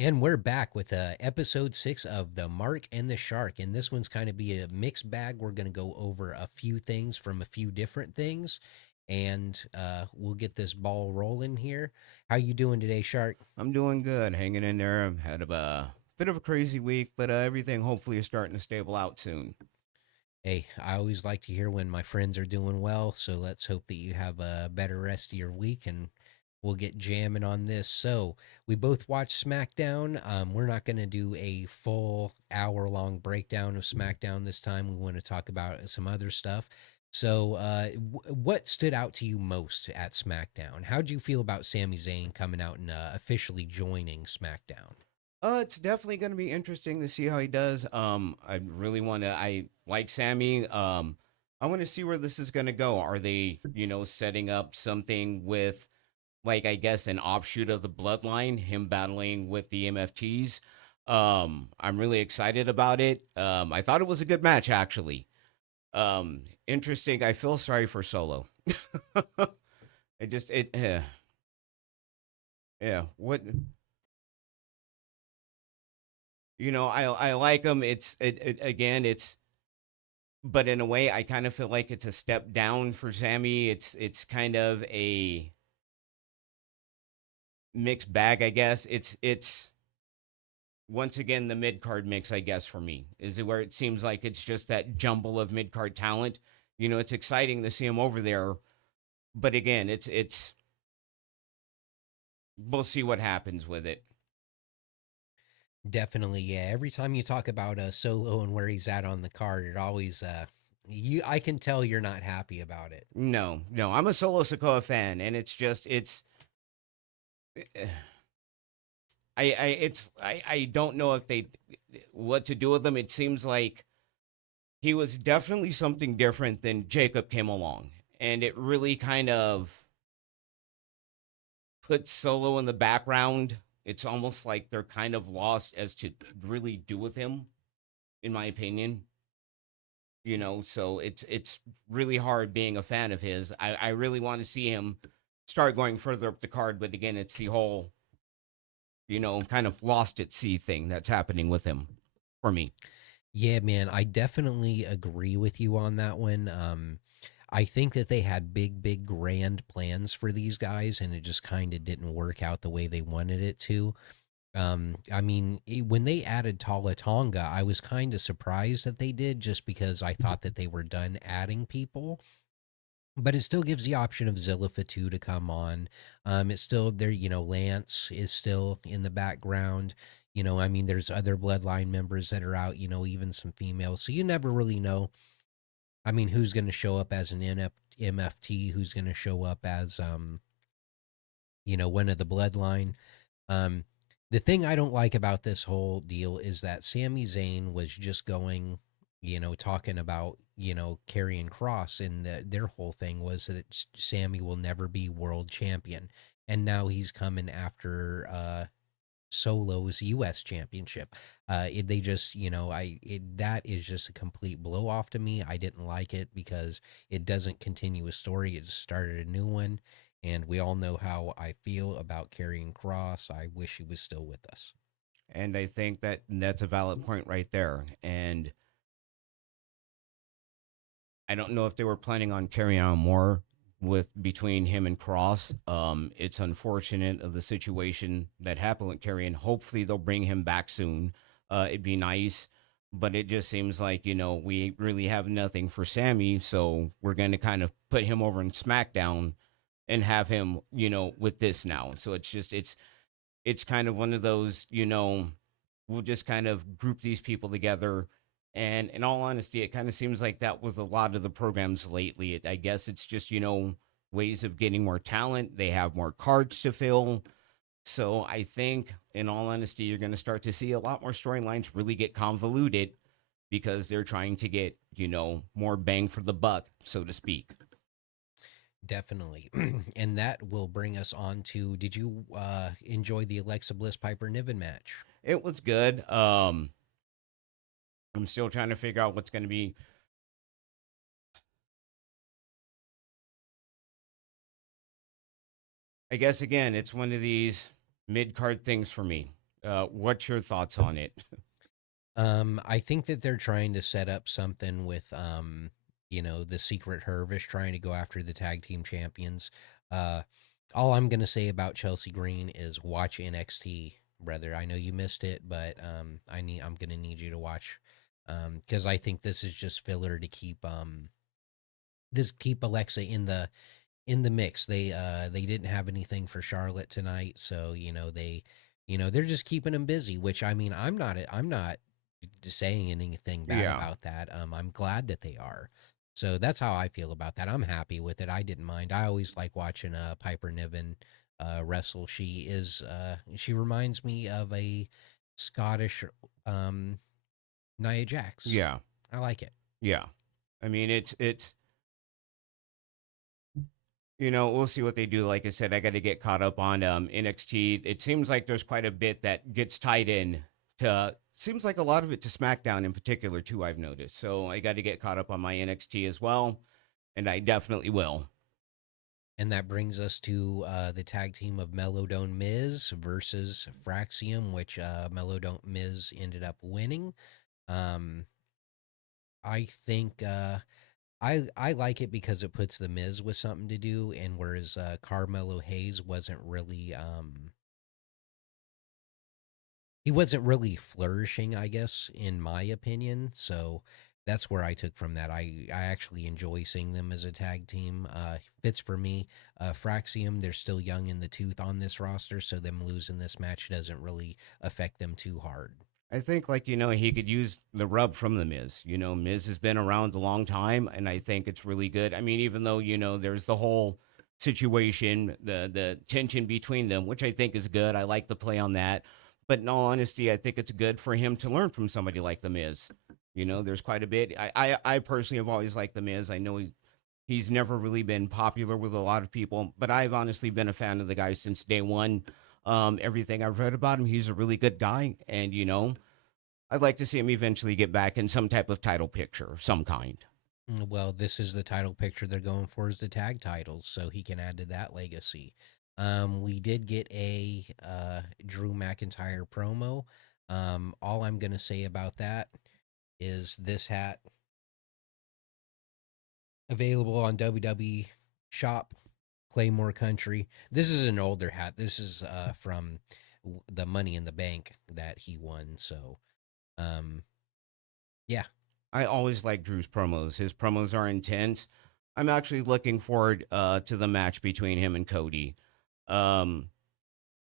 And we're back with episode 6 of The Mark and the Shark. And this one's kind of be a mixed bag. We're going to go over a few things from a few different things. And we'll get this ball rolling here. How you doing today, Shark? I'm doing good, hanging in there. I've had a bit of a crazy week, but everything hopefully is starting to stable out soon. Hey, I always like to hear when my friends are doing well. So let's hope that you have a better rest of your week and we'll get jamming on this. So we both watched SmackDown. We're not going to do a full hour-long breakdown of SmackDown this time. We want to talk about some other stuff. So, what stood out to you most at SmackDown? How would you feel about Sami Zayn coming out and officially joining SmackDown? It's definitely going to be interesting to see how he does. I really want to. I like Sammy. I want to see where this is going to go. Are they, setting up something with, like, I guess, an offshoot of the Bloodline, him battling with the MFTs? I'm really excited about it. I thought it was a good match, actually. Interesting. I feel sorry for Solo. Yeah. What I like him. Again, it's but in a way, I kind of feel like it's a step down for Sammy. It's kind of a mixed bag, I guess. It's once again the mid card mix, I guess, for me is where it seems like it's just that jumble of mid card talent. It's exciting to see him over there, but again, it's we'll see what happens with it. Definitely, yeah. Every time you talk about Solo and where he's at on the card, it always I can tell you're not happy about it. No, no, I'm a Solo Sokoa fan, and it's I don't know if they what to do with him. It seems like he was definitely something different than Jacob came along, and it really kind of put Solo in the background. It's almost like they're kind of lost as to really do with him, in my opinion. So it's really hard being a fan of his. I really want to see him start going further up the card, but again, it's the whole kind of lost at sea thing that's happening with him for me. Yeah, man, I definitely agree with you on that one. I think that they had big, big, grand plans for these guys, and it just kind of didn't work out the way they wanted it to. I mean, when they added Tala Tonga, I was kind of surprised that they did, just because I thought that they were done adding people. But it still gives the option of Zilla Fatu to come on. It's still there, Lance is still in the background. I mean, there's other bloodline members that are out, even some females. So you never really know. I mean, who's going to show up as an MFT, who's going to show up as, one of the bloodline. Um, the thing I don't like about this whole deal is that Sami Zayn was just going, talking about, carrying Cross, and their whole thing was that Sammy will never be world champion. And now he's coming after Solo's U.S. championship. They just, that is just a complete blow off to me. I didn't like it because it doesn't continue a story. It just started a new one. And we all know how I feel about carrying Cross. I wish he was still with us. And I think that that's a valid point right there. And I don't know if they were planning on carrying on more with between him and Cross. It's unfortunate of the situation that happened with Carrion. Hopefully they'll bring him back soon. It'd be nice, but it just seems like we really have nothing for Sammy, so we're going to kind of put him over in SmackDown and have him with this now. So it's kind of one of those we'll just kind of group these people together. And in all honesty, it kind of seems like that was a lot of the programs lately. I guess it's just, ways of getting more talent. They have more cards to fill. So I think, in all honesty, you're going to start to see a lot more storylines really get convoluted because they're trying to get, more bang for the buck, so to speak. Definitely. And that will bring us on to, did you enjoy the Alexa Bliss Piper Niven match? It was good. I'm still trying to figure out what's going to be. I guess again, it's one of these mid card things for me. What's your thoughts on it? I think that they're trying to set up something with the Secret Hervish trying to go after the tag team champions. Uh all I'm gonna say about Chelsea Green is watch NXT, brother. I know you missed it, but I'm gonna need you to watch because I think this is just filler to keep Alexa in the mix. They didn't have anything for Charlotte tonight, so they're just keeping them busy. Which I mean, I'm not saying anything bad Yeah. about that. I'm glad that they are. So that's how I feel about that. I'm happy with it. I didn't mind. I always like watching Piper Niven wrestle. She reminds me of a Scottish um, Nia Jax. Yeah. I like it. Yeah. I mean, it's we'll see what they do. Like I said, I got to get caught up on NXT. It seems like there's quite a bit that gets tied in to. Seems like a lot of it to SmackDown in particular too. I've noticed. So I got to get caught up on my NXT as well, and I definitely will. And that brings us to the tag team of Melodone Miz versus Fraxium, which Melodone Miz ended up winning. Um, I think I like it because it puts the Miz with something to do, and whereas Carmelo Hayes wasn't really he wasn't really flourishing, I guess, in my opinion. So that's where I took from that. I actually enjoy seeing them as a tag team. Fits for me. Fraxium, they're still young in the tooth on this roster, so them losing this match doesn't really affect them too hard. I think, like, he could use the rub from the Miz. Miz has been around a long time, and I think it's really good. I mean, even though, there's the whole situation, the tension between them, which I think is good. I like the play on that. But in all honesty, I think it's good for him to learn from somebody like the Miz. There's quite a bit. I personally have always liked the Miz. I know he's never really been popular with a lot of people, but I've honestly been a fan of the guy since day one. Everything I've read about him, he's a really good guy, and I'd like to see him eventually get back in some type of title picture of some kind. Well, this is the title picture they're going for is the tag titles, so he can add to that legacy. We did get a Drew McIntyre promo. All I'm gonna say about that is this hat available on WWE Shop, Claymore Country. This is an older hat. This is from the Money in the Bank that he won. So, um, yeah, I always like Drew's promos. His promos are intense. I'm actually looking forward to the match between him and Cody. Um,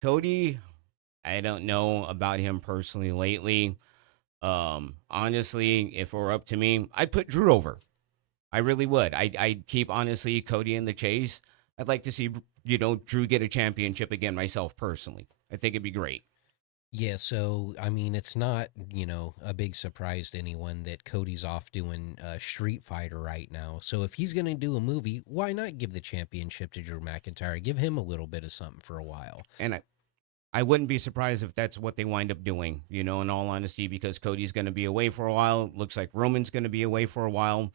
Cody, I don't know about him personally lately. Honestly, if it were up to me, I'd put Drew over. I really would. I'd keep honestly Cody in the chase. I'd like to see Drew get a championship again myself personally. I think it'd be great. yeah. So, I mean, it's not a big surprise to anyone that Cody's off doing Street Fighter right now. So, if he's gonna do a movie, why not give the championship to Drew McIntyre? Give him a little bit of something for a while. And I wouldn't be surprised if that's what they wind up doing, in all honesty, because Cody's going to be away for a while. Looks like Roman's going to be away for a while.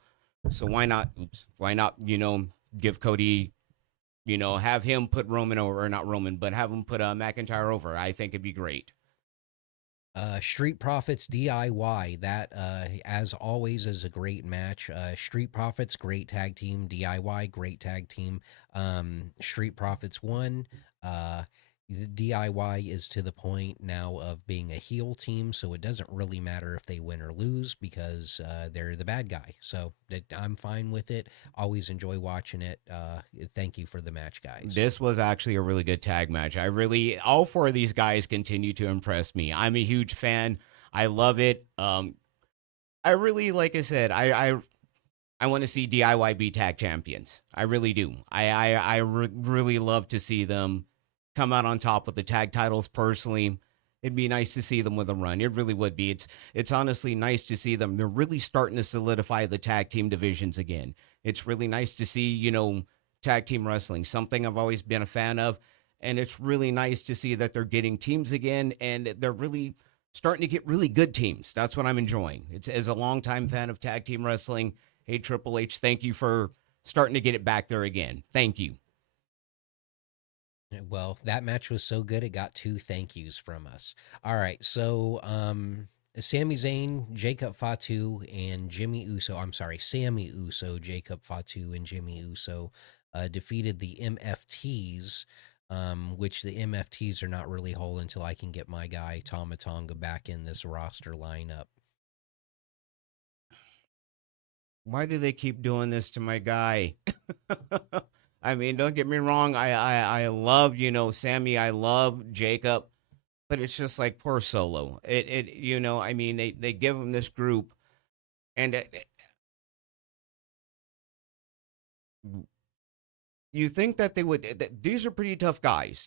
So why not, give Cody, have him put Roman over, or not Roman, but have him put McIntyre over. I think it'd be great. Street Profits DIY. That, as always, is a great match. Street Profits, great tag team. DIY, great tag team. Street Profits won. The DIY is to the point now of being a heel team, so it doesn't really matter if they win or lose because they're the bad guy. So I'm fine with it. Always enjoy watching it. Thank you for the match, guys. This was actually a really good tag match. All four of these guys continue to impress me. I'm a huge fan. I love it. I really, like I said, I want to see DIY be tag champions. I really do. Really love to see them come out on top with the tag titles personally. It'd be nice to see them with a run. It really would be. It's honestly nice to see them. They're really starting to solidify the tag team divisions again. It's really nice to see, tag team wrestling, something I've always been a fan of. And it's really nice to see that they're getting teams again and they're really starting to get really good teams. That's what I'm enjoying. It's as a longtime fan of tag team wrestling. Hey, Triple H, thank you for starting to get it back there again. Thank you. Well, that match was so good it got two thank yous from us. All right, so Sami Zayn, Jacob Fatu, and Jimmy Uso. I'm sorry, Sammy Uso, Jacob Fatu, and Jimmy Uso defeated the MFTs. Which the MFTs are not really whole until I can get my guy Tama Tonga back in this roster lineup. Why do they keep doing this to my guy? I mean, don't get me wrong. I love, Sammy. I love Jacob, but it's just like poor Solo. I mean, they give him this group, and you think that they would. These are pretty tough guys.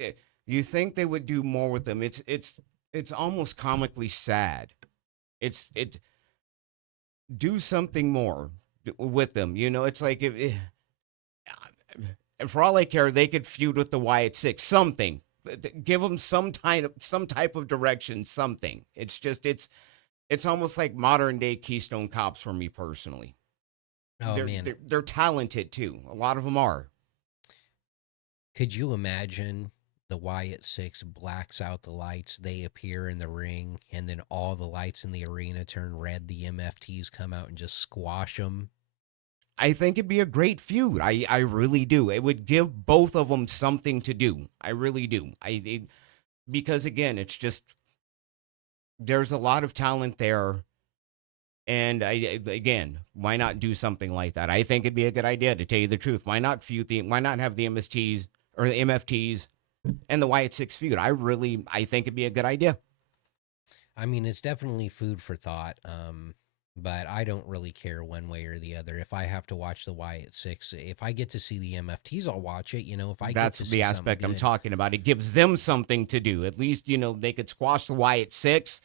Eh, You think they would do more with them. It's almost comically sad. It do something more with them. It's like if and for all I care, they could feud with the Wyatt Six. Something. Give them some type of direction. Something. It's almost like modern day Keystone Cops for me personally. Oh They're man, they're, they're talented too. A lot of them are. could you imagine the Wyatt Six blacks out the lights, they appear in the ring, and then all the lights in the arena turn red? The MFTs come out and just squash them. I think it'd be a great feud. I really do. It would give both of them something to do. I really do. Because again, it's just there's a lot of talent there. And again, why not do something like that? I think it'd be a good idea to tell you the truth. Why not have the MSTs or the MFTs and the Wyatt Six feud? I think it'd be a good idea. I mean, it's definitely food for thought. But I don't really care one way or the other. If I have to watch the Wyatt Six, if I get to see the MFTs, I'll watch it. If I get That's to the see something aspect I'm good, talking about. It gives them something to do. At least, they could squash the Wyatt Six.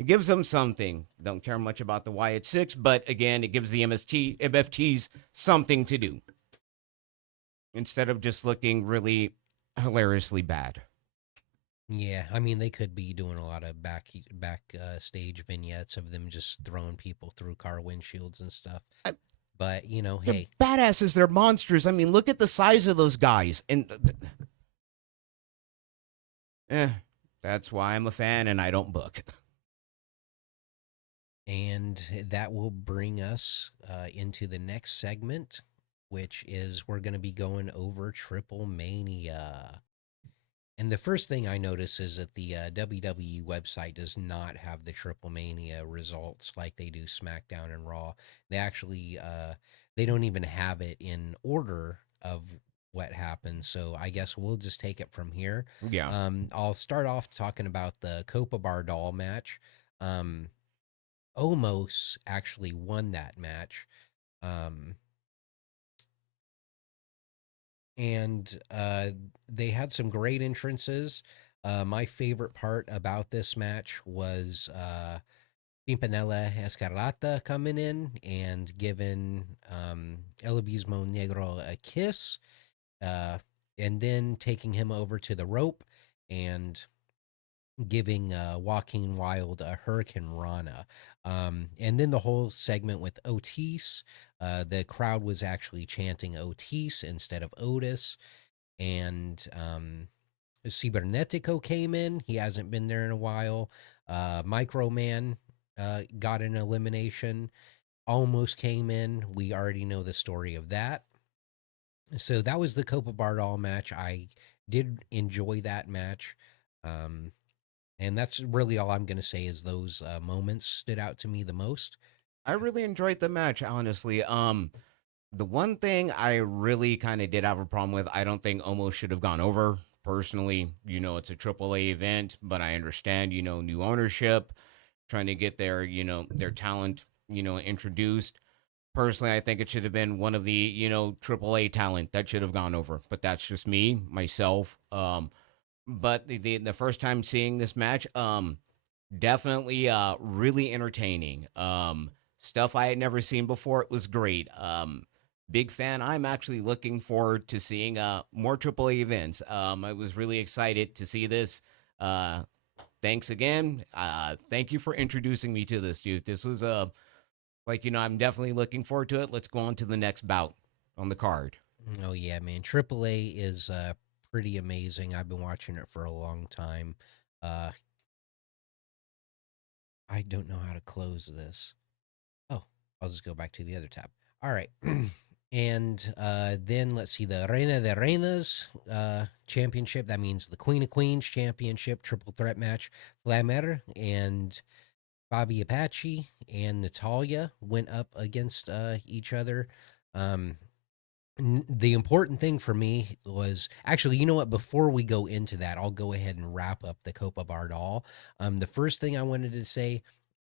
It gives them something. Don't care much about the Wyatt Six, but again, it gives the MFTs something to do instead of just looking really hilariously bad. yeah, I mean, they could be doing a lot of stage vignettes of them just throwing people through car windshields and stuff. I, But they're hey, badasses. They're monsters. I mean, look at the size of those guys. And eh, that's why I'm a fan and I don't book. and that will bring us into the next segment, which is we're going to be going over Triple Mania. And the first thing I notice is that the WWE website does not have the Triple Mania results like they do SmackDown and Raw. They actually they don't even have it in order of what happened. So I guess we'll just take it from here. Yeah. I'll start off talking about the Copa Bardal match. Um, Omos actually won that match. Um, and they had some great entrances. My favorite part about this match was Pimpinella Escarlata coming in and giving El Abismo Negro a kiss, uh, and then taking him over to the rope and giving Joaquin Wild a Hurricane Rana. And then the whole segment with Otis, the crowd was actually chanting Otis instead of Otis. And Cibernetico came in. He hasn't been there in a while. Microman got an elimination, almost came in. We already know the story of that. So that was the Copa Bardal match. I did enjoy that match. Um, and that's really all I'm going to say is those moments stood out to me the most. I really enjoyed the match, honestly. The one thing I really kind of did have a problem with, I don't think Omos should have gone over. Personally, it's a AAA event, but I understand, new ownership, trying to get their talent, introduced. Personally, I think it should have been one of the, AAA talent that should have gone over. But that's just me, myself. But the first time seeing this match, definitely really entertaining. Stuff I had never seen before. It was great. Big fan. I'm actually looking forward to seeing more AAA events. I was really excited to see this. Uh, Thanks again. Thank you for introducing me to this, dude. This was I'm definitely looking forward to it. Let's go on to the next bout on the card. Oh yeah, man. AAA is pretty amazing. I've been watching it for a long time. Uh, I don't know how to close this. Oh, I'll just go back to the other tab. All right. And then let's see the Reina de Reinas championship. That means the Queen of Queens championship triple threat match. Flamer and Bobby Apache and Natalia went up against each other. Um, the important thing for me was actually, you know what? Before we go into that, I'll go ahead and wrap up the Copa Bardal. The first thing I wanted to say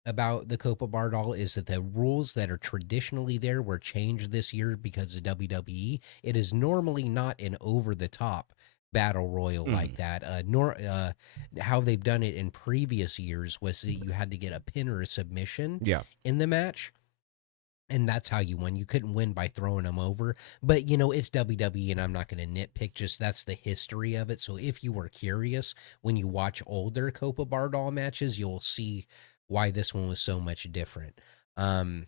about the Copa Bardal is that the rules that are traditionally there were changed this year because of WWE. It is normally not an over the top battle royal like Hmm. that. Nor how they've done it in previous years was that you had to get a pin or a submission Yeah. in the match, and that's how you win. You couldn't win by throwing them over. But it's WWE, and I'm not going to nitpick. Just that's the history of it. So if you were curious, when you watch older Copa Bardal matches, you'll see why this one was so much different. Um,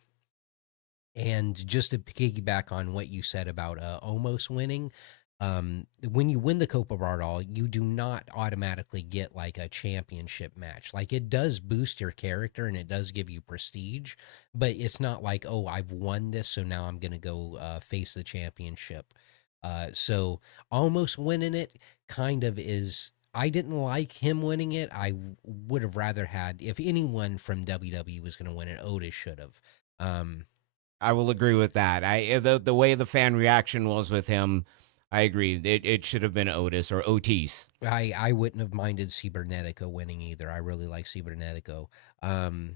and just to piggyback on what you said about almost winning, when you win the Copa Bardal, you do not automatically get like a championship match. Like it does boost your character and it does give you prestige, but it's not like, oh, I've won this, so now I'm going to go face the championship. So almost winning it kind of is. I didn't like him winning it. Would have rather had, if anyone from WWE was going to win it, Otis should have. Um, I will agree with that. The way the fan reaction was with him, I agree. It should have been Otis or Otis. I wouldn't have minded Cibernetico winning either. I really like Cibernetico. Um,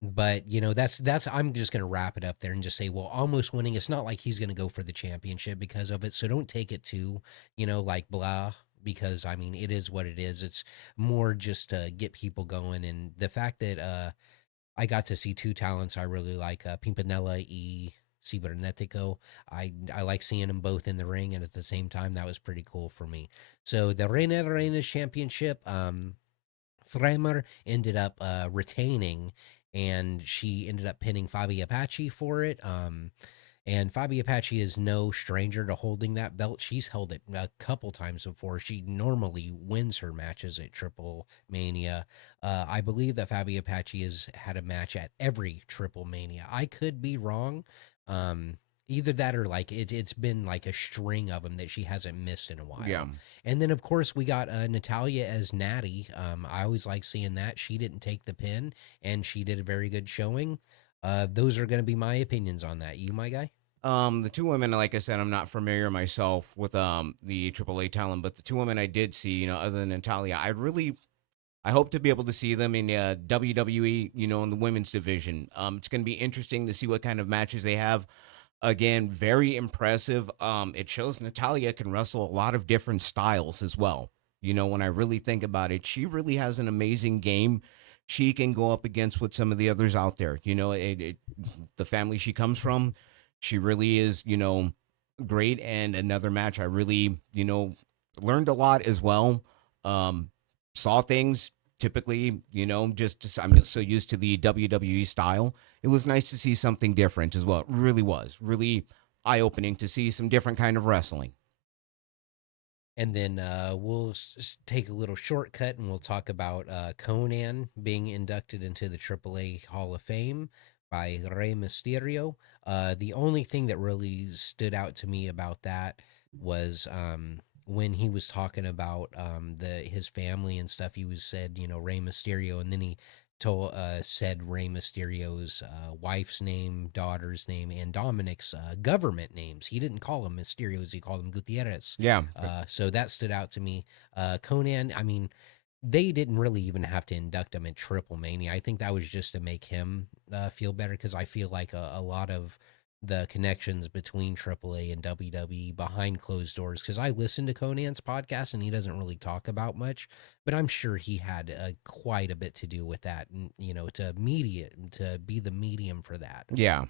but that's I'm just gonna wrap it up there and just say, well, almost winning. It's not like he's gonna go for the championship because of it. So don't take it too, like blah. Because I mean, it is what it is. It's more just to get people going, and the fact that I got to see two talents I really like, Pimpinella e Cibernetico. I like seeing them both in the ring, and at the same time, that was pretty cool for me. So the Reina de Reinas Championship, Fremer ended up retaining, and she ended up pinning Fabi Apache for it. And Fabi Apache is no stranger to holding that belt. She's held it a couple times before. She normally wins her matches at Triple Mania. I believe that Fabi Apache has had a match at every Triple Mania. I could be wrong. Um, Either that or like it's been like a string of them that she hasn't missed in a Yeah. while. And then of course we got Natalia as Natty. I always like seeing that. She didn't take the pin, and she did a very good showing. Those are going to be my opinions on that. You, my guy? The two women, like I said, I'm not familiar myself with the AAA talent, but the two women I did see, other than Natalia, I hope to be able to see them in WWE, in the women's division. It's going to be interesting to see what kind of matches they have. Again, very impressive. It shows Natalia can wrestle a lot of different styles as well. When I really think about it, she really has an amazing game. She can go up against with some of the others out there. The family she comes from, she really is, great. And another match, I really, learned a lot as well. Um, Saw things typically, I'm just so used to the WWE style. It was nice to see something different as well. It really was really eye opening to see some different kind of wrestling. And then we'll take a little shortcut and we'll talk about Conan being inducted into the AAA Hall of Fame by Rey Mysterio. The only thing that really stood out to me about that was when he was talking about his family and stuff. He was said, Rey Mysterio, and then he told said Rey Mysterio's wife's name, daughter's name, and Dominic's government names. He didn't call them Mysterios; he called them Gutierrez. Yeah, So that stood out to me. Conan, I mean, they didn't really even have to induct him in Triple Mania. I think that was just to make him feel better, because I feel like a lot of the connections between AAA and WWE behind closed doors, because I listen to Conan's podcast and he doesn't really talk about much, but I'm sure he had quite a bit to do with that, and to be the medium for that. yeah,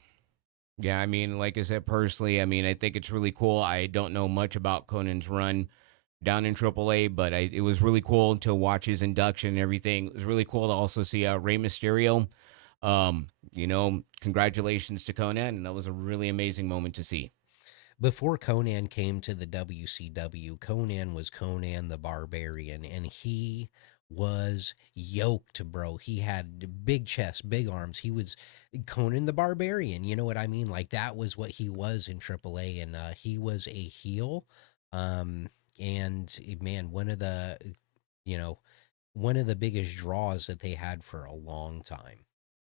yeah. I mean, like I said, personally, I mean, I think it's really cool. I don't know much about Conan's run down in AAA, but it was really cool to watch his induction and everything. It was really cool to also see Rey Mysterio. Congratulations to Conan, and that was a really amazing moment to see. before Conan came to the WCW, Conan was Conan the Barbarian, and he was yoked, bro. He had big chest, big arms. He was Conan the Barbarian. You know what I mean? Like that was what he was in AAA, and he was a heel. Um, and man, you know, one of the biggest draws that they had for a long time.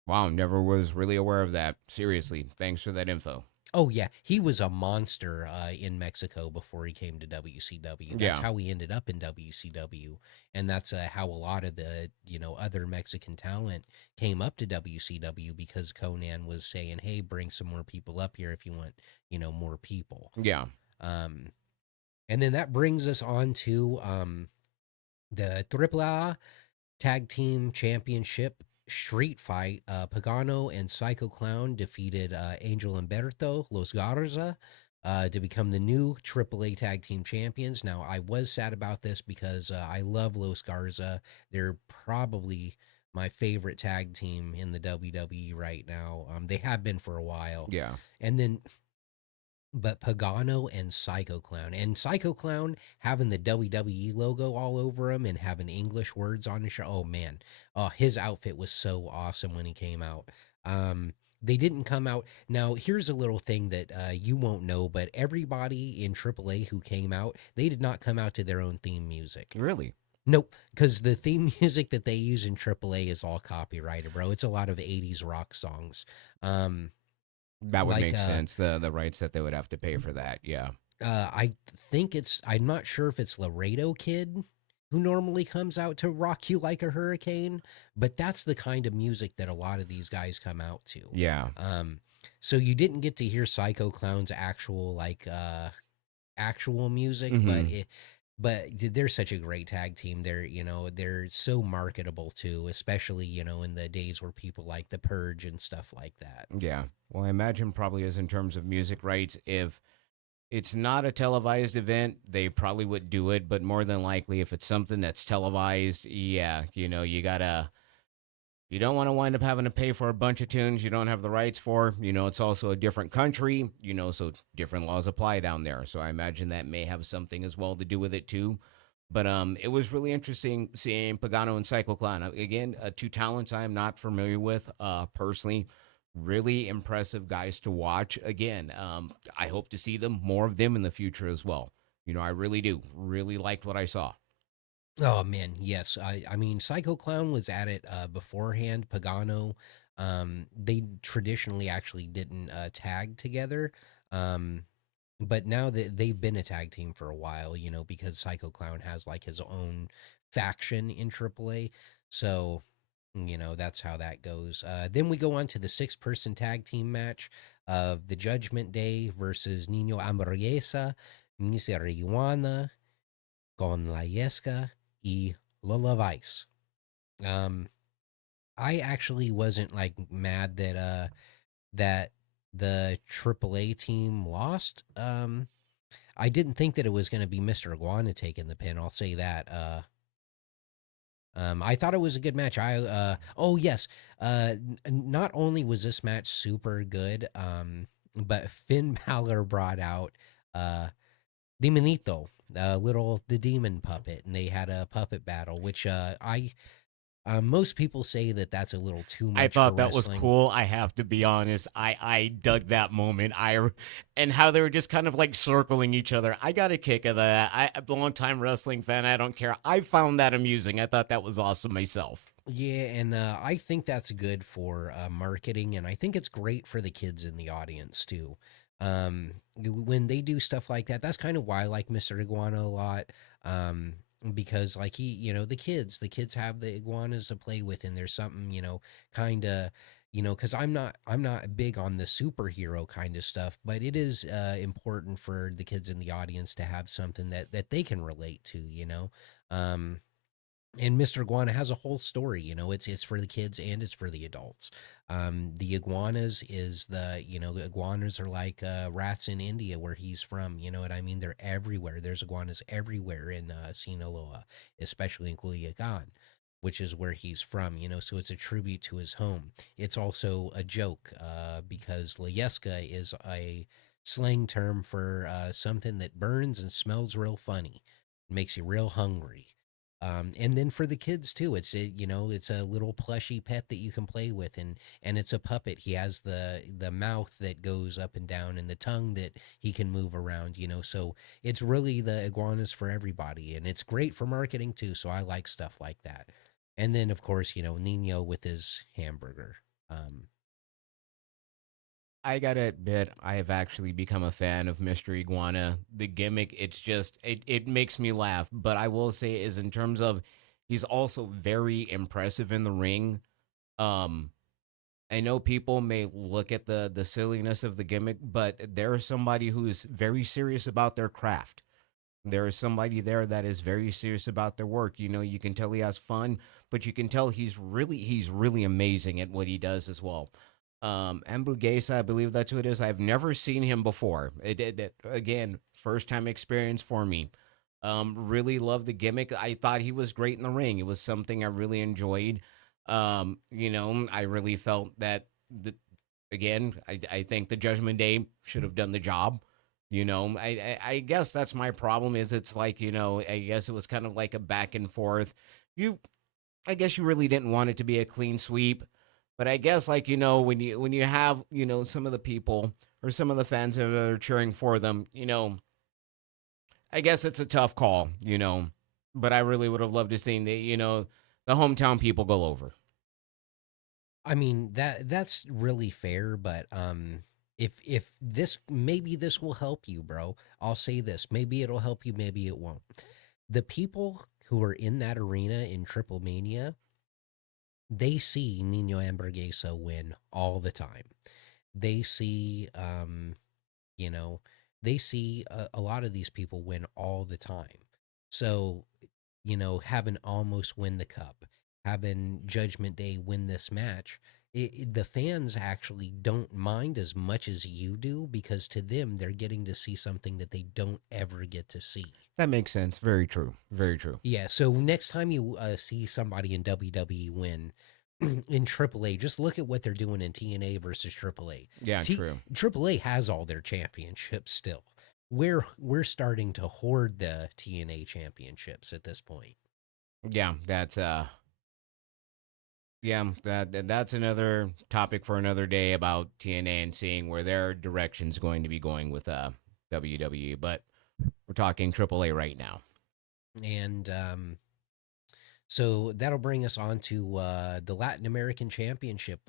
Wow, never was really aware of that. Seriously, thanks for that info. Oh yeah, he was a monster in Mexico before he came to WCW. That's Yeah, how he ended up in WCW, and that's how a lot of the other Mexican talent came up to WCW because Conan was saying, "Hey, bring some more people up here if you want more people." yeah, Um, and then that brings us on to the AAA Tag Team Championship Street Fight. Pagano and Psycho Clown defeated Angel Humberto Los Garza to become the new AAA Tag Team Champions. Now, I was sad about this because I love Los Garza. They're probably my favorite tag team in the WWE right now. They have been for a while. yeah. And then but Pagano and Psycho Clown. And Psycho Clown having the WWE logo all over him and having English words on his shirt. Oh man. Oh, his outfit was so awesome when he came out. They didn't come out. Now, here's a little thing that you won't know, but everybody in AAA who came out, they did not come out to their own theme music. Really? Nope, because the theme music that they use in AAA is all copyrighted, bro. It's a lot of 80s rock songs. Um, That would like make sense. The rights that they would have to pay for that. Yeah. I think I'm not sure if it's Laredo Kid who normally comes out to rock you like a hurricane, but that's the kind of music that a lot of these guys come out to. Yeah. Um, so you didn't get to hear Psycho Clown's actual music, but Hmm. they're such a great tag team. They're so marketable too, especially in the days where people like the Purge and stuff like that. Yeah. Well, I imagine probably is in terms of music rights. If it's not a televised event, they probably would do it. But more than likely, if it's something that's televised, yeah, you don't want to wind up having to pay for a bunch of tunes you don't have the rights for. It's also a different country, so different laws apply down there. So I imagine that may have something as well to do with it too. But it was really interesting seeing Pagano and Psycho Clown. Again, two talents I am not familiar with personally. Really impressive guys to watch. Again, I hope to see them more of them in the future as well. I really do. Really liked what I saw. Oh man, yes. I mean Psycho Clown was at it beforehand. Pagano, they traditionally actually didn't tag together. Um, but now that they've been a tag team for a while, because Psycho Clown has like his own faction in AAA. So, that's how that goes. Then we go on to the six-person tag team match of the Judgment Day versus Nino Hamburguesa, Miserijuana, con la Yesca y Lola Vice. Um, I actually wasn't like mad that the AAA team lost. I didn't think that it was going to be Mr. Iguana taking the pin. I'll say that. I thought it was a good match. Oh yes. Not only was this match super good, but Finn Balor brought out uh Demonito, the demon puppet, and they had a puppet battle, which I most people say that that's a little too I much for thought that was wrestling. cool. I have to be honest. I dug that moment. And how they were just kind of like circling each other. I got a kick of that. I'm a long time wrestling fan. I don't care. I found that amusing. I thought that was awesome myself. Yeah, and I think that's good for marketing, and I think it's great for the kids in the audience too. When they do stuff like that, that's kind of why I like Mr. Iguana a lot. Um, because like the kids have the iguanas to play with, and there's something kind of because I'm not big on the superhero kind of stuff, but it is important for the kids in the audience to have something that they can relate to. Um, and Mr. Iguana has a whole story. It's for the kids and it's for the adults. The iguanas is the iguanas are like rats in India where he's from. You know what I mean? They're everywhere. There's iguanas everywhere in Sinaloa, especially in Culiacan, which is where he's from. So it's a tribute to his home. It's also a joke because Layeska is slang term for something that burns and smells real funny, makes you real hungry. And then for the kids too, it's a little plushy pet that you can play with, and it's a puppet. He has the mouth that goes up and down, and the tongue that he can move around. So it's really the iguanas for everybody, and it's great for marketing too. So I like stuff like that. And then of course, Nino with his hamburger. Um, I gotta admit, I have actually become a fan of Mr. Iguana. The gimmick, it's just it makes me laugh. But I will say is in terms of he's also very impressive in the ring. Um, I know people may look at the silliness of the gimmick, but there is somebody who is very serious about their craft. There is somebody there that is very serious about their work. You can tell he has fun, but you can tell he's really amazing at what he does as well. Hamburguesa, I believe that's who it is. I've never seen him before. Again, first time experience for me. Really love the gimmick. I thought he was great in the ring. It was something I really enjoyed. I really felt that again, I think the Judgment Day should have done the job. I guess that's my problem. Is it's like I guess it was kind of like a back and forth. You, I guess you really didn't want it to be a clean sweep, but I guess like when you have some of the people or some of the fans that are cheering for them, I guess it's a tough call. But I really would have loved to see the hometown people go over. I mean that's really fair, but if this maybe this will help you, bro. I'll say this. Maybe it'll help you, maybe it won't. The people who are in that arena in Triple Mania, they see Nino Hamburguesa win all the time. They see you know, they see a lot of these people win all the time. So, having almost win the cup, having Judgment Day win this match, the fans actually don't mind as much as you do because to them, they're getting to see something that they don't ever get to see. That makes sense. Very true. Very true. Yeah, so next time you see somebody in WWE win in AAA, just look at what they're doing in TNA versus AAA. Yeah, true. AAA has all their championships still. We're starting to hoard the TNA championships at this point. Yeah, that's another topic for another day about TNA and seeing where their direction's going to be going with WWE. But we're talking AAA right now. And so that'll bring us on to the Latin American Championship.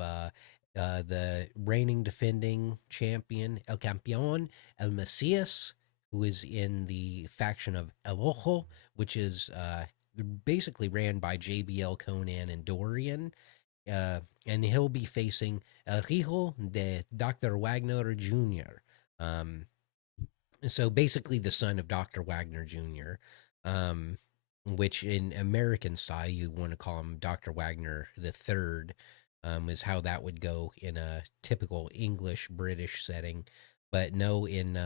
The reigning defending champion, El Campeón, El Mesias, who is in the faction of El Ojo, which is basically ran by JBL, Conan, and Dorian. And he'll be facing El Hijo de Dr. Wagner Jr. Um, so basically the son of Dr. Wagner Jr., which in American style you want to call him Dr. Wagner the third, is how that would go in a typical English British setting. But no, in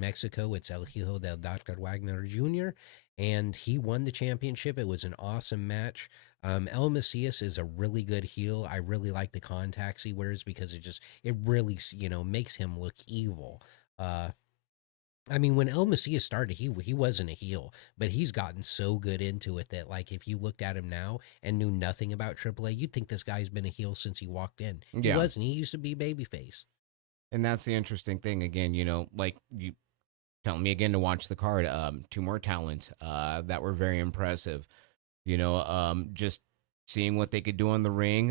Mexico it's El Hijo del Dr. Wagner Jr., and he won the championship. It was an awesome match. El Macias is a really good heel. I really like the contacts he wears because it really makes him look evil. Uh, I mean, when El Macias started, he wasn't a heel, but he's gotten so good into it that like if you looked at him now and knew nothing about AAA, you'd think this guy's been a heel since he walked in. He Yeah, wasn't. He used to be babyface. and that's the interesting thing. Again, like you telling me again to watch the card. Two more talents that were very impressive. Just seeing what they could do on the ring.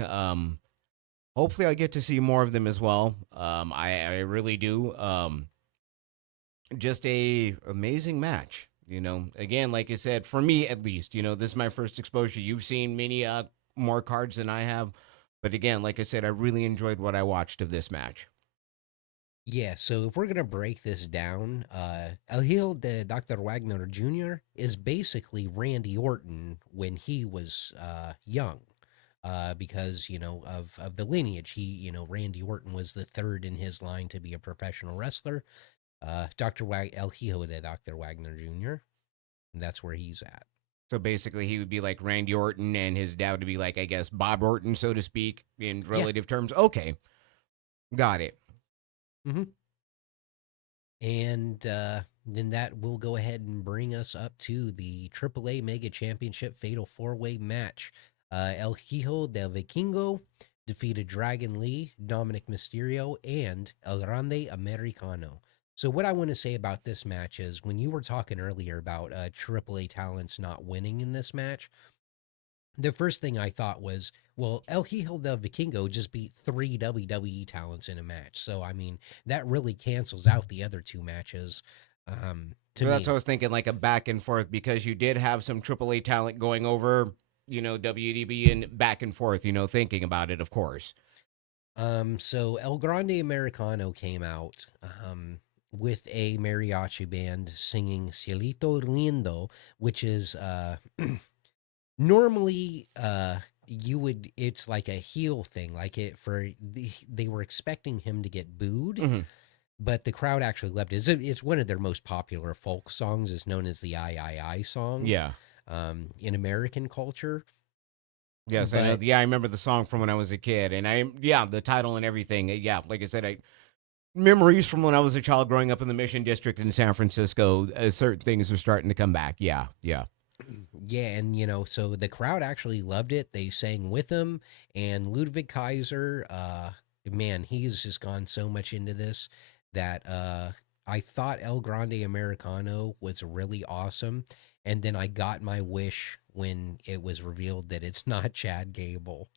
Hopefully, I get to see more of them as well. I really do. Just a amazing match. Again, like I said, for me at least, this is my first exposure. You've seen many more cards than I have, but again, like I said, I really enjoyed what I watched of this match. Yeah, so if we're gonna break this down, El Hijo de Dr. Wagner Jr. is basically Randy Orton when he was young, because of the lineage. Randy Orton was the third in his line to be a professional wrestler. El Hijo de Dr. Wagner Jr. And that's where he's at. So basically, he would be like Randy Orton, and his dad would be like, I guess, Bob Orton, so to speak, in Yeah. relative terms. Okay, got it. Mm-hmm. And then that will go ahead and bring us up to the AAA Mega Championship Fatal 4-Way match. El Hijo del Vikingo defeated Dragon Lee, Dominic Mysterio, and El Grande Americano. So, what I want to say about this match is when you were talking earlier about AAA talents not winning in this match, the first thing I thought was, well, El Hijo del Vikingo just beat three WWE talents in a match. So, I mean, that really cancels out the other two matches to So that's what I me. was thinking, like a back and forth, because you did have some AAA talent going over, WDB and back and forth, thinking about it, of course. So El Grande Americano came out with a mariachi band singing Cielito Lindo, which is normally you would it's like a heel thing like it for they were expecting him to get booed, Hmm. but the crowd actually loved it. It's one of their most popular folk songs. Is known as the I song Yeah. in American culture. Yes, I know. But Yeah, I remember the song from when I was a kid, and yeah, the title and everything. Yeah, like I said, memories from when I was a child growing up in the Mission District in San Francisco. Certain things are starting to come back. Yeah, yeah. yeah, and so the crowd actually loved it. They sang with him, and Ludwig Kaiser, man, he's just gone so much into this that I thought El Grande Americano was really awesome, and then I got my wish when it was revealed that it's not Chad Gable.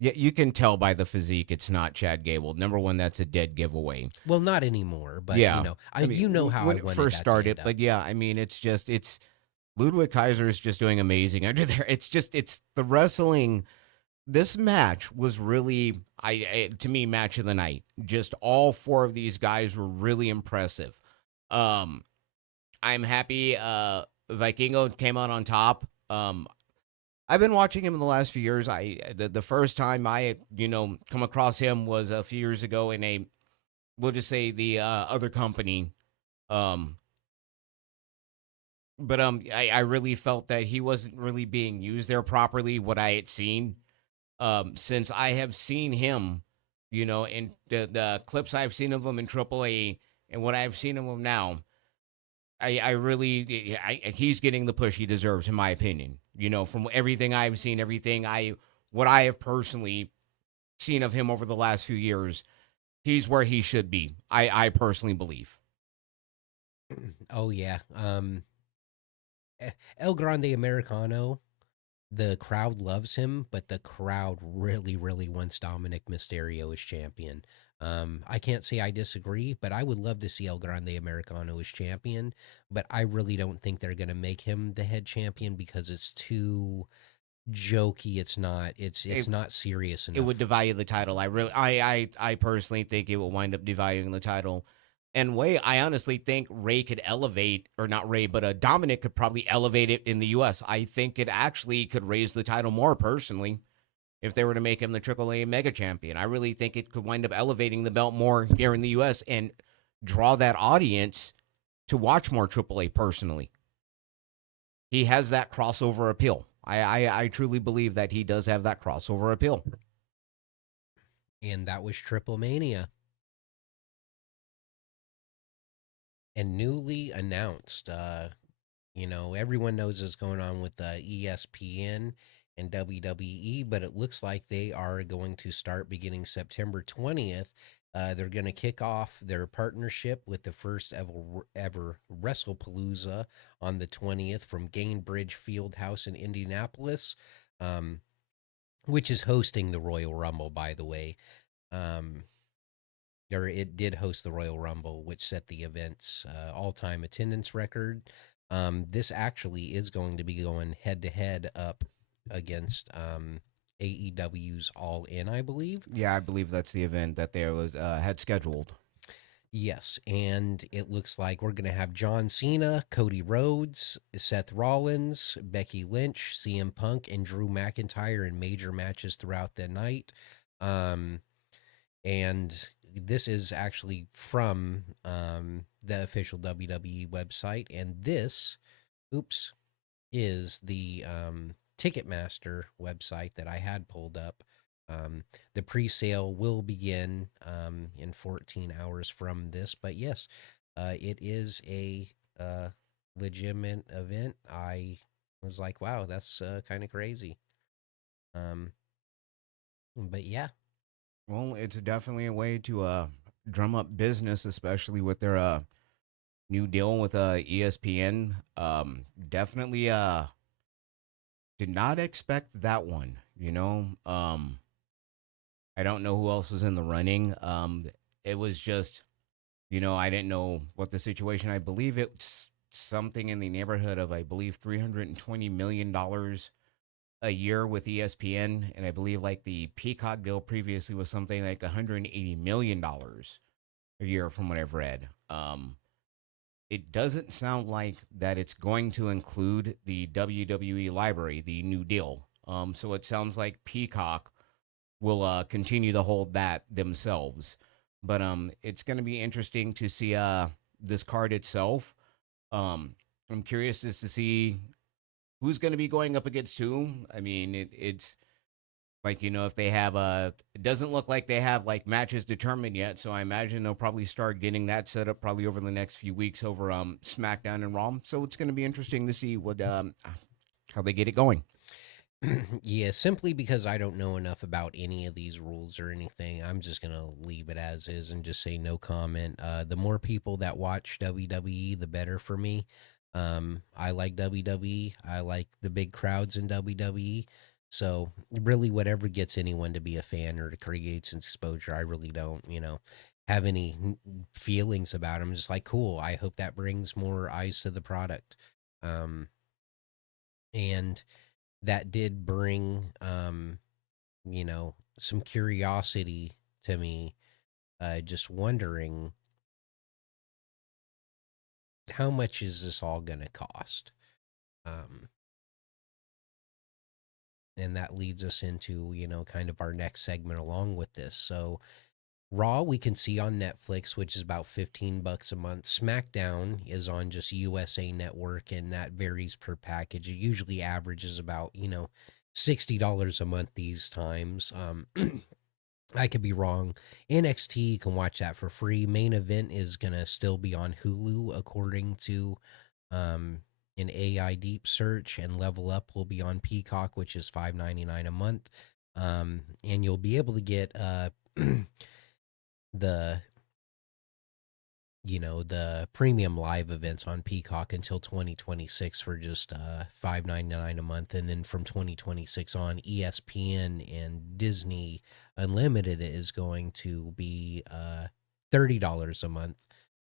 Yeah, you can tell by the physique it's not Chad Gable. Number one, that's a dead giveaway. Well, not anymore, but Yeah. I I mean, how I when it wanted first that to started, end up. but yeah, I mean, it's Ludwig Kaiser is just doing amazing under there. It's the wrestling. This match was really, to me, match of the night. Just all four of these guys were really impressive. Um, I'm happy. Vikingo came out on top. I've been watching him in the last few years. The first time I come across him was a few years ago in a, we'll just say, the other company. Um, but I really felt that he wasn't really being used there properly. What I had seen, since I have seen him, in the clips I've seen of him in AAA and what I've seen of him now, I really, he's getting the push he deserves, in my opinion. From everything I've seen, what I have personally seen of him over the last few years, he's where he should be. I personally believe. Oh yeah, El Grande Americano, the crowd loves him, but the crowd really, really wants Dominic Mysterio as champion. I can't say I disagree, but I would love to see El Grande Americano as champion. But I really don't think they're going to make him the head champion because it's too jokey. It's not. It's It, not serious it would enough. devalue the title. I personally think it will wind up devaluing the title. And I honestly think Ray could elevate, or not Ray, but Dominic could probably elevate it in the U.S. I think it actually could raise the title more personally if they were to make him the AAA Mega Champion. I really think it could wind up elevating the belt more here in the U.S. and draw that audience to watch more AAA personally. He has that crossover appeal. I truly believe that he does have that crossover appeal. And that was Triplemania. And newly announced. Everyone knows what's going on with ESPN and WWE, but it looks like they are going to start beginning September 20th. They're going to kick off their partnership with the first ever Wrestlepalooza on the 20th from Gainbridge Fieldhouse in Indianapolis, um, which is hosting the Royal Rumble, by the way. Um, or it did host the Royal Rumble, which set the event's all-time attendance record. This actually is going to be going head-to-head up against AEW's All In, I believe. Yeah, I believe that's the event that they was had scheduled. Yes, and it looks like we're going to have John Cena, Cody Rhodes, Seth Rollins, Becky Lynch, CM Punk, and Drew McIntyre in major matches throughout the night. Um, and this is actually from the official WWE website. And this, oops, is the Ticketmaster website that I had pulled up. The pre sale will begin in 14 hours from this. But yes, It is a legitimate event. I was like, wow, that's kind of crazy. Um, but yeah, Well, it's definitely a way to drum up business, especially with their new deal with ESPN. Definitely did not expect that one. I don't know who else was in the running. It was just, I didn't know what the situation. I believe it's something in the neighborhood of, I believe, $320 million a year with ESPN, and I believe like the Peacock deal previously was something like $180 million a year, from what I've read. It doesn't sound like that it's going to include the WWE library, the new deal. So it sounds like Peacock will continue to hold that themselves. But it's going to be interesting to see this card itself. I'm curious as to see who's going to be going up against who. I mean, it's like, if they have it doesn't look like they have like matches determined yet. So I imagine they'll probably start getting that set up probably over the next few weeks over SmackDown and Raw. So it's going to be interesting to see what how they get it going. yeah, simply because I don't know enough about any of these rules or anything, I'm just gonna leave it as is and just say no comment. The more people that watch WWE, the better for me. I like WWE. I like the big crowds in WWE. So really, whatever gets anyone to be a fan or to create exposure, I really don't, have any feelings about them. Just like, cool. I hope that brings more eyes to the product. Um, and that did bring some curiosity to me, just wondering how much is this all going to cost. um and that leads us into kind of our next segment along with this. So Raw we can see on Netflix, which is about $15 a month. SmackDown is on just USA Network, and that varies per package. It usually averages about $60 a month these times. I could be wrong. NXT, you can watch that for free. Main event is gonna still be on Hulu, according to um, an AI deep search, and Level Up will be on Peacock, which is $5.99 a month. And you'll be able to get the the premium live events on Peacock until 2026 for just $5.99 a month, and then from 2026 on, ESPN and Disney Unlimited is going to be $30 a month.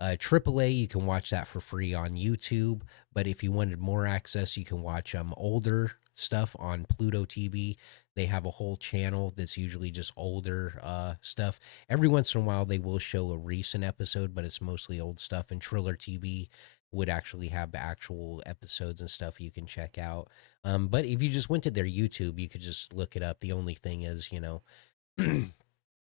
AAA, you can watch that for free on YouTube. But if you wanted more access, you can watch older stuff on Pluto TV. They have a whole channel that's usually just older stuff. Every once in a while, they will show a recent episode, but it's mostly old stuff. And Triller TV would actually have actual episodes and stuff you can check out. But if you just went to their YouTube, you could just look it up. The only thing is,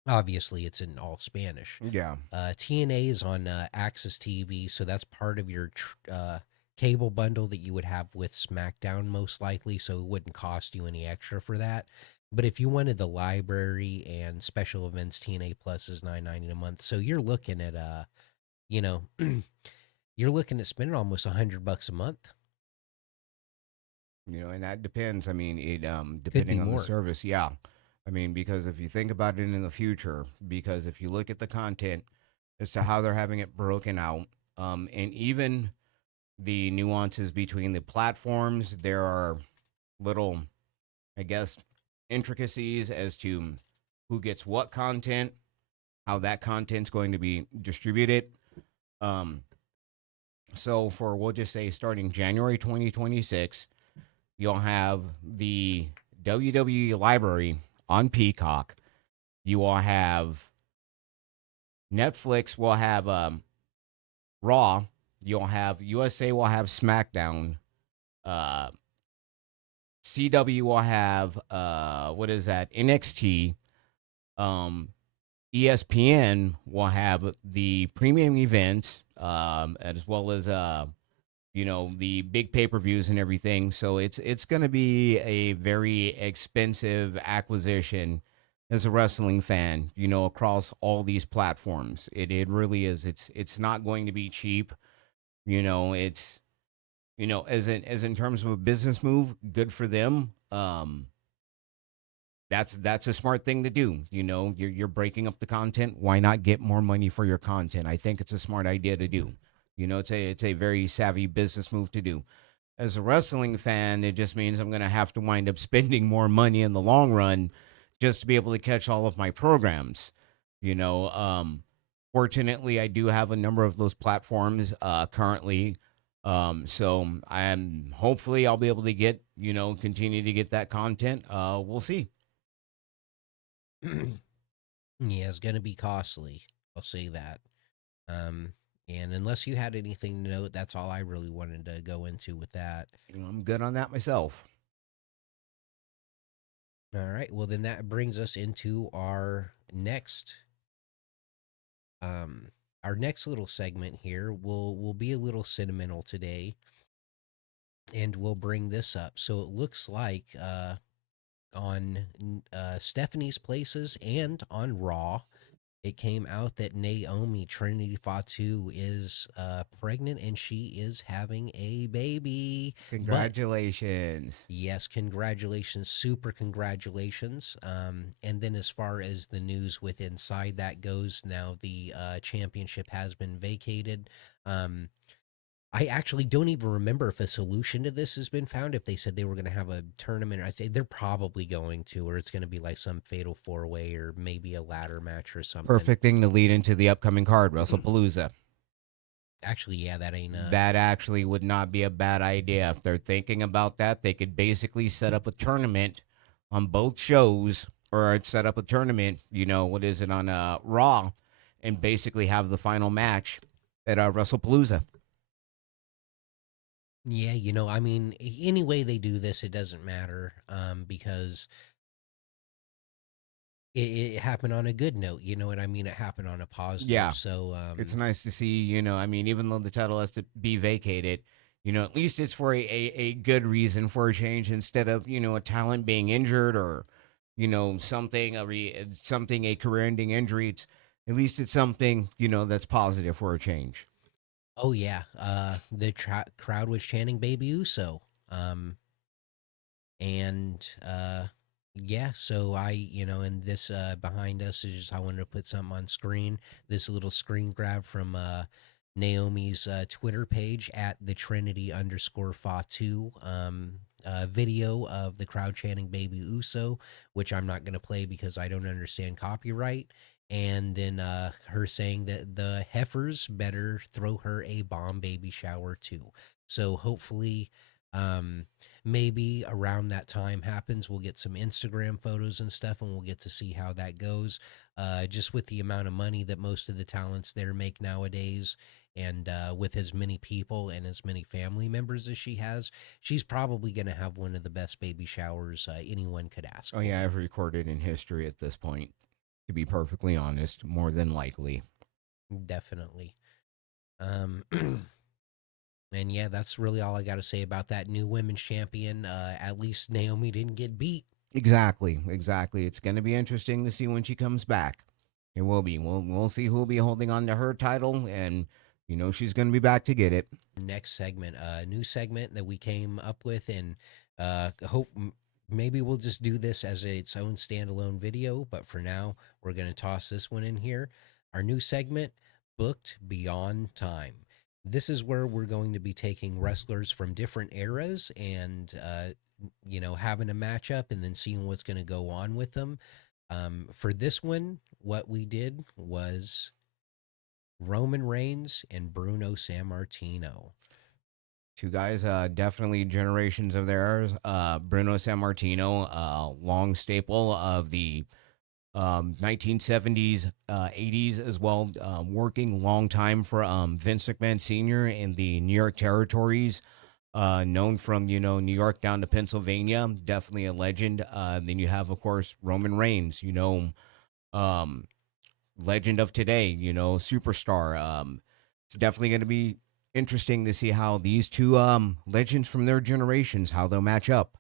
obviously it's in all Spanish. Yeah. TNA is on Access TV, so that's part of your cable bundle that you would have with SmackDown, most likely. So it wouldn't cost you any extra for that. But if you wanted the library and special events, TNA Plus is $9.90 a month. So you're looking at you know, you're looking at spending almost $100 a month. And that depends. I mean, it Could be depending on the more. service, yeah. I mean, because if you think about it in the future, because if you look at the content as to how they're having it broken out, and even the nuances between the platforms, there are little, I guess, intricacies as to who gets what content, how that content's going to be distributed. Um, so for, we'll just say, starting January 2026, you'll have the WWE library on Peacock. You will have Netflix will have Raw. You'll have USA will have SmackDown. Uh, CW will have what is that? NXT. Um, ESPN will have the premium events, as well as the big pay-per-views and everything. So it's going to be a very expensive acquisition as a wrestling fan, across all these platforms. It really is. It's not going to be cheap. It's as in terms of a business move, good for them. That's a smart thing to do. You're breaking up the content. Why not get more money for your content? I think it's a smart idea to do. It's a very savvy business move to do. As a wrestling fan, it just means I'm going to have to wind up spending more money in the long run just to be able to catch all of my programs. You know, um, Fortunately, I do have a number of those platforms currently. So I'm hopefully I'll be able to continue to get that content. We'll see. Yeah, it's going to be costly. I'll say that. Um, and unless you had anything to note, that's all I really wanted to go into with that. I'm good on that myself. All right. Well, then that brings us into um, our next little segment here. Will be a little sentimental today, and we'll bring this up. So it looks like on Stephanie's Places and on Raw, it came out that Naomi Trinity Fatu is pregnant and she is having a baby. But Congratulations. yes, congratulations, super congratulations. And then as far as the news with inside that goes, now the championship has been vacated. Um, I actually don't even remember if a solution to this has been found. If they said they were going to have a tournament, I'd say they're probably going to, or it's going to be like some fatal four way or maybe a ladder match or something. Perfect thing to lead into the upcoming card, Wrestlepalooza. Actually, yeah, that ain't That actually would not be a bad idea. If they're thinking about that, they could basically set up a tournament on both shows, or I'd set up a tournament, what is it, on Raw, and basically have the final match at Wrestlepalooza. yeah, I mean, any way they do this, it doesn't matter, because it happened on a good note. You know what I mean? It happened on a positive. Yeah, So, it's nice to see, even though the title has to be vacated, at least it's for a good reason for a change instead of, a talent being injured or, something, a career ending injury. At least it's something, that's positive for a change. oh yeah, the crowd was chanting "Baby Uso," and yeah. So and this behind us is just I wanted to put something on screen. This little screen grab from Naomi's Twitter page at the Trinity underscore Fatu. Video of the crowd chanting "Baby Uso," which I'm not going to play because I don't understand copyright. And then her saying that the heifers better throw her a bomb baby shower too. So hopefully, um, maybe around that time happens, we'll get some Instagram photos and stuff, and we'll get to see how that goes. Just with the amount of money that most of the talents there make nowadays, and with as many people and as many family members as she has, she's probably going to have one of the best baby showers anyone could ask Oh, yeah, for. I've recorded in history at this point, to be perfectly honest, more than likely. Definitely. Um, and yeah, that's really all I got to say about that new women's champion. At least Naomi didn't get beat. Exactly, exactly. It's going to be interesting to see when she comes back. It will be. We'll see who'll be holding on to her title, and she's going to be back to get it. Next segment, a new segment that we came up with, and hope maybe we'll just do this as its own standalone video. But for now, we're going to toss this one in here. Our new segment, booked beyond time. This is where we're going to be taking wrestlers from different eras and having a matchup and then seeing what's going to go on with them. For this one, what we did was Roman Reigns and Bruno Sammartino. Two guys, definitely generations of theirs. Bruno Sammartino, long staple of the 1970s, 80s as well, working long time for Vince McMahon Sr. in the New York territories, known from, New York down to Pennsylvania. Definitely a legend. Then you have, of course, Roman Reigns, um, legend of today, superstar. It's definitely going to be interesting to see how these two legends from their generations, how they'll match up.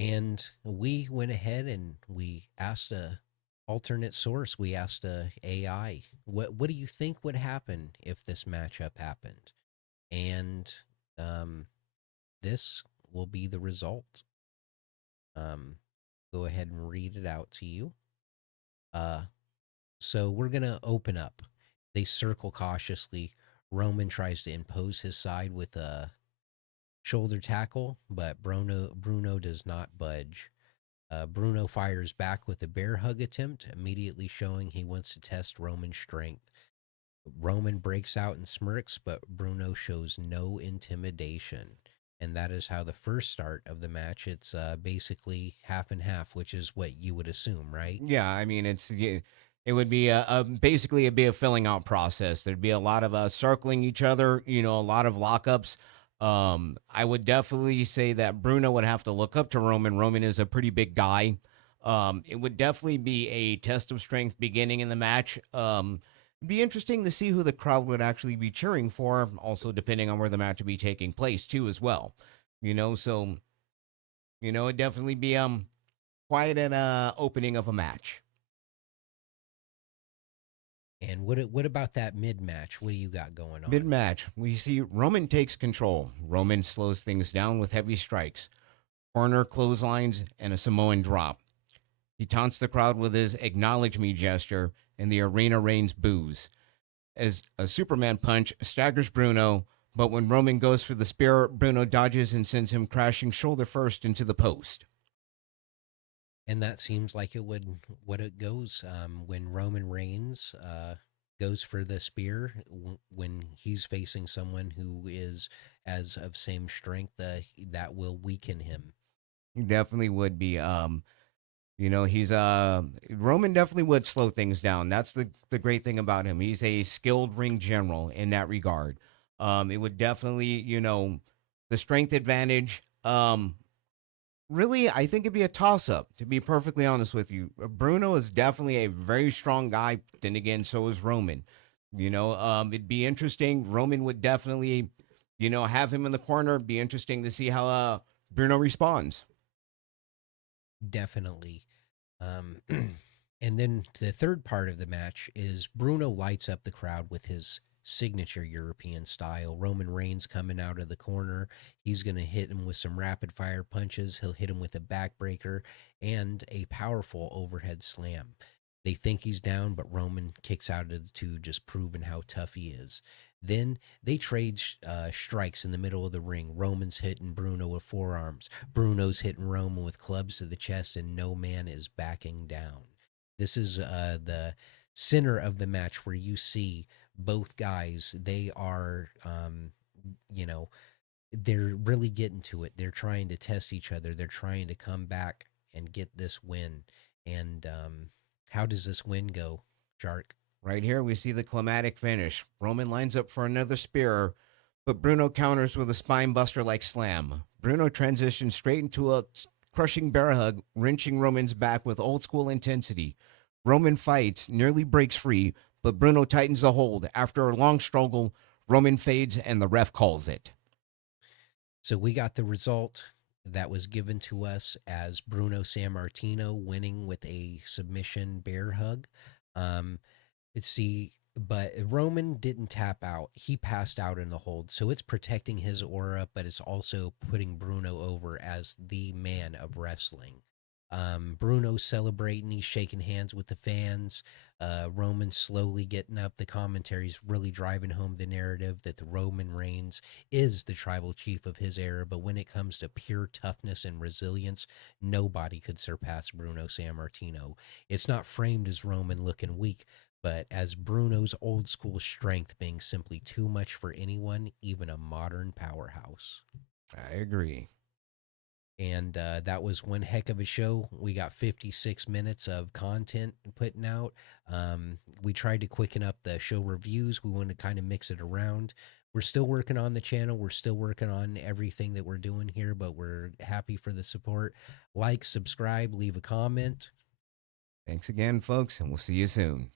And we went ahead and we asked a alternate source. We asked a AI, what do you think would happen if this matchup happened? And um, this will be the result. Um, go ahead and read it out to you. Uh, so we're gonna open up. They circle cautiously. Roman tries to impose his side with a shoulder tackle, but Bruno does not budge. Bruno fires back with a bear hug attempt, immediately showing he wants to test Roman's strength. Roman breaks out and smirks, but Bruno shows no intimidation. And that is how the first start of the match, it's basically half and half, which is what you would assume, right? Yeah, I mean, it would be basically it'd be a filling out process. There'd be a lot of circling each other, a lot of lockups. I would definitely say that Bruno would have to look up to Roman. Roman is a pretty big guy. It would definitely be a test of strength beginning in the match. It'd be interesting to see who the crowd would actually be cheering for. Also, depending on where the match would be taking place too, as well. So it'd definitely be quite an opening of a match. And what about that mid match? What do you got going Mid on? match, we see Roman takes control. Roman slows things down with heavy strikes, corner clotheslines, and a Samoan drop. He taunts the crowd with his acknowledge me gesture, and the arena rains boos. As a Superman punch staggers Bruno, but when Roman goes for the spear, Bruno dodges and sends him crashing shoulder first into the post. And that seems like it would what it goes when Roman Reigns goes for the spear when he's facing someone who is as of same strength. That will weaken him. He definitely would be. He's Roman definitely would slow things down. That's the great thing about him. He's a skilled ring general in that regard. It would definitely, the strength advantage. Really, I think it'd be a toss up, to be perfectly honest with you. Bruno is definitely a very strong guy. Then again, so is Roman. It'd be interesting. Roman would definitely, have him in the corner. It'd be interesting to see how Bruno responds. Definitely. Um, and then the third part of the match is Bruno lights up the crowd with his signature European style. Roman Reigns coming out of the corner. He's going to hit him with some rapid fire punches. He'll hit him with a backbreaker and a powerful overhead slam. They think he's down, but Roman kicks out of the two, just proving how tough he is. Then they trade strikes in the middle of the ring. Roman's hitting Bruno with forearms. Bruno's hitting Roman with clubs to the chest, and no man is backing down. This is the center of the match where you see both guys. They are, you know, they're really getting to it. They're trying to test each other. They're trying to come back and get this win. And how does this win go, Shark? Right here, we see the climatic finish. Roman lines up for another spear, but Bruno counters with a spine buster like slam. Bruno transitions straight into a crushing bear hug, wrenching Roman's back with old school intensity. Roman fights, nearly breaks free, but Bruno tightens the hold. After a long struggle, Roman fades and the ref calls it. So we got the result that was given to us as Bruno Sammartino winning with a submission bear hug. Um, let's see, but Roman didn't tap out. He passed out in the hold. So it's protecting his aura, but it's also putting Bruno over as the man of wrestling. Bruno's celebrating. He's shaking hands with the fans. Roman slowly getting up. The commentary's really driving home the narrative that the Roman Reigns is the tribal chief of his era. But when it comes to pure toughness and resilience, nobody could surpass Bruno Sammartino. It's not framed as Roman looking weak, but as Bruno's old school strength being simply too much for anyone, even a modern powerhouse. I agree. And that was one heck of a show. We got 56 minutes of content putting out. We tried to quicken up the show reviews. We wanted to kind of mix it around. We're still working on the channel. We're still working on everything that we're doing here, but we're happy for the support. Like, subscribe, leave a comment. Thanks again, folks, and we'll see you soon.